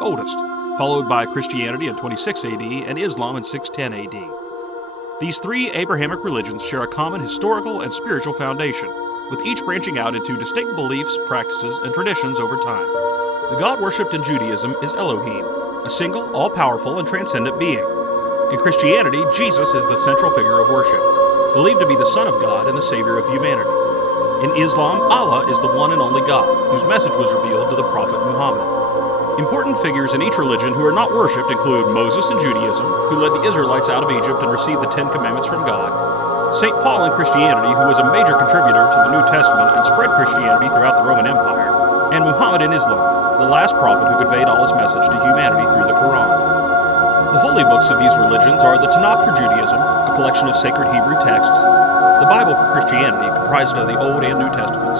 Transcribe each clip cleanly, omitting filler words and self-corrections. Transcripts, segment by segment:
oldest, followed by Christianity in 26 AD and Islam in 610 AD. These three Abrahamic religions share a common historical and spiritual foundation, with each branching out into distinct beliefs, practices, and traditions over time. The god worshipped in Judaism is Elohim, a single, all-powerful, and transcendent being. In Christianity, Jesus is the central figure of worship, believed to be the Son of God and the Savior of humanity. In Islam, Allah is the one and only God, whose message was revealed to the Prophet Muhammad. Important figures in each religion who are not worshipped include Moses in Judaism, who led the Israelites out of Egypt and received the Ten Commandments from God, St. Paul in Christianity, who was a major contributor to the New Testament and spread Christianity throughout the Roman Empire, and Muhammad in Islam, the last prophet who conveyed Allah's message to humanity through the Quran. The holy books of these religions are the Tanakh for Judaism, a collection of sacred Hebrew texts, the Bible for Christianity, comprised of the Old and New Testaments,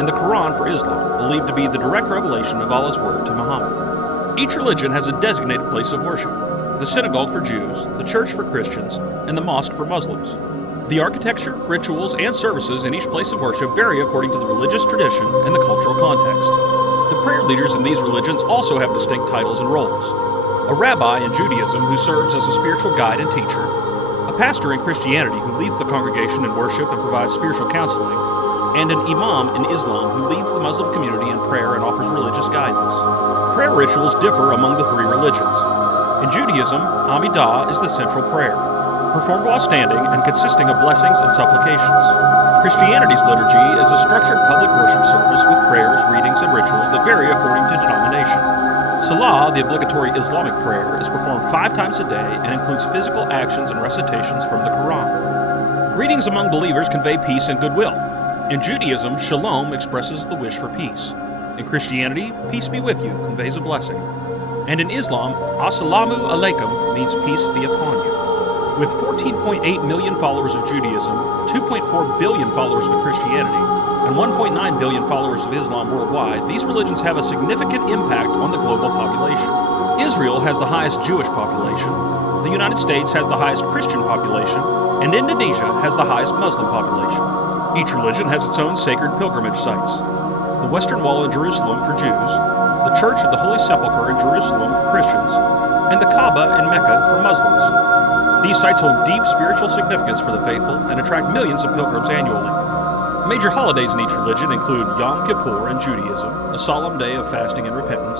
and the Quran for Islam, believed to be the direct revelation of Allah's word to Muhammad. Each religion has a designated place of worship: the synagogue for Jews, the church for Christians, and the mosque for Muslims. The architecture, rituals, and services in each place of worship vary according to the religious tradition and the cultural context. The prayer leaders in these religions also have distinct titles and roles: a rabbi in Judaism who serves as a spiritual guide and teacher, a pastor in Christianity who leads the congregation in worship and provides spiritual counseling, and an imam in Islam who leads the Muslim community in prayer and offers religious guidance. Prayer rituals differ among the three religions. In Judaism, Amidah is the central prayer, performed while standing and consisting of blessings and supplications. Christianity's liturgy is a structured public worship service with prayers, readings, and rituals that vary according to denomination. Salah, the obligatory Islamic prayer, is performed 5 times a day and includes physical actions and recitations from the Quran. Greetings among believers convey peace and goodwill. In Judaism, shalom expresses the wish for peace. In Christianity, peace be with you conveys a blessing. And in Islam, assalamu alaikum means peace be upon you. With 14.8 million followers of Judaism, 2.4 billion followers of Christianity, and 1.9 billion followers of Islam worldwide, these religions have a significant impact on the global population. Israel has the highest Jewish population, the United States has the highest Christian population, and Indonesia has the highest Muslim population. Each religion has its own sacred pilgrimage sites: the Western Wall in Jerusalem for Jews, the Church of the Holy Sepulchre in Jerusalem for Christians, and the Kaaba in Mecca for Muslims. These sites hold deep spiritual significance for the faithful and attract millions of pilgrims annually. Major holidays in each religion include Yom Kippur in Judaism, a solemn day of fasting and repentance,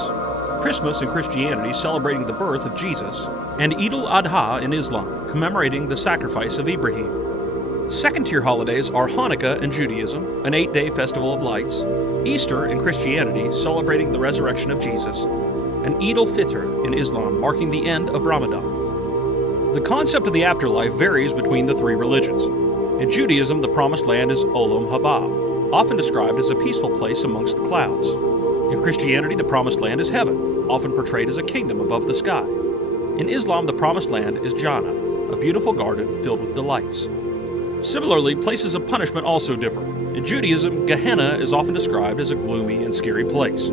Christmas in Christianity celebrating the birth of Jesus, and Eid al-Adha in Islam, commemorating the sacrifice of Ibrahim. Second-tier holidays are Hanukkah in Judaism, an 8-day festival of lights, Easter in Christianity, celebrating the resurrection of Jesus, and Eid al-Fitr in Islam, marking the end of Ramadan. The concept of the afterlife varies between the three religions. In Judaism, the promised land is Olam Haba, often described as a peaceful place amongst the clouds. In Christianity, the promised land is heaven, often portrayed as a kingdom above the sky. In Islam, the promised land is Jannah, a beautiful garden filled with delights. Similarly, places of punishment also differ. In Judaism, Gehenna is often described as a gloomy and scary place.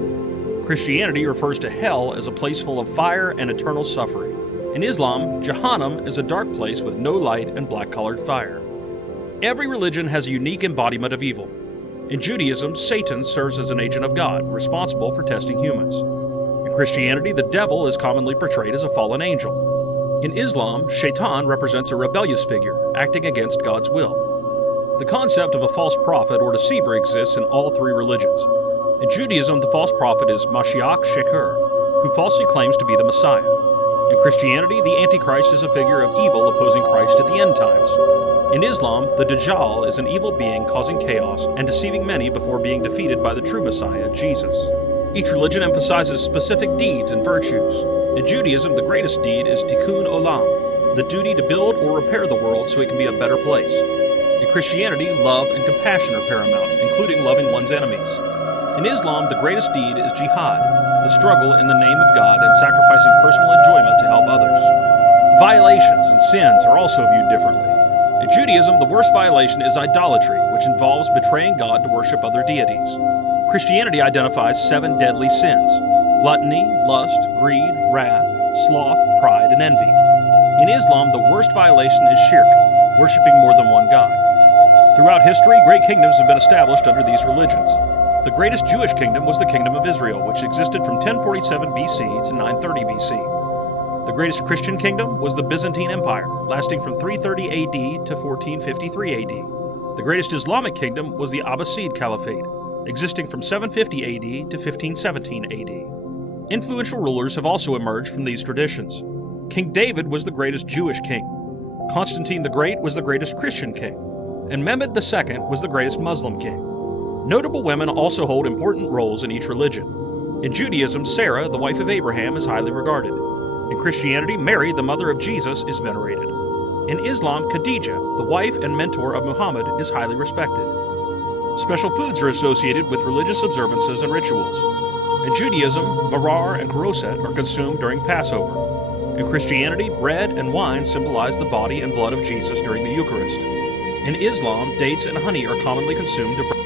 Christianity refers to hell as a place full of fire and eternal suffering. In Islam, Jahannam is a dark place with no light and black-colored fire. Every religion has a unique embodiment of evil. In Judaism, Satan serves as an agent of God, responsible for testing humans. In Christianity, the devil is commonly portrayed as a fallen angel. In Islam, Shaitan represents a rebellious figure, acting against God's will. The concept of a false prophet or deceiver exists in all three religions. In Judaism, the false prophet is Mashiach Sheker, who falsely claims to be the Messiah. In Christianity, the Antichrist is a figure of evil opposing Christ at the end times. In Islam, the Dajjal is an evil being causing chaos and deceiving many before being defeated by the true Messiah, Jesus. Each religion emphasizes specific deeds and virtues. In Judaism, the greatest deed is Tikkun Olam, the duty to build or repair the world so it can be a better place. In Christianity, love and compassion are paramount, including loving one's enemies. In Islam, the greatest deed is jihad, the struggle in the name of God and sacrificing personal enjoyment to help others. Violations and sins are also viewed differently. In Judaism, the worst violation is idolatry, which involves betraying God to worship other deities. Christianity identifies 7 deadly sins: gluttony, lust, greed, wrath, sloth, pride, and envy. In Islam, the worst violation is shirk, worshiping more than one God. Throughout history, great kingdoms have been established under these religions. The greatest Jewish kingdom was the Kingdom of Israel, which existed from 1047 BC to 930 BC. The greatest Christian kingdom was the Byzantine Empire, lasting from 330 AD to 1453 AD. The greatest Islamic kingdom was the Abbasid Caliphate, existing from 750 AD to 1517 AD. Influential rulers have also emerged from these traditions. King David was the greatest Jewish king. Constantine the Great was the greatest Christian king. And Mehmed II was the greatest Muslim king. Notable women also hold important roles in each religion. In Judaism, Sarah, the wife of Abraham, is highly regarded. In Christianity, Mary, the mother of Jesus, is venerated. In Islam, Khadijah, the wife and mentor of Muhammad, is highly respected. Special foods are associated with religious observances and rituals. In Judaism, marar and karoset are consumed during Passover. In Christianity, bread and wine symbolize the body and blood of Jesus during the Eucharist. In Islam, dates and honey are commonly consumed to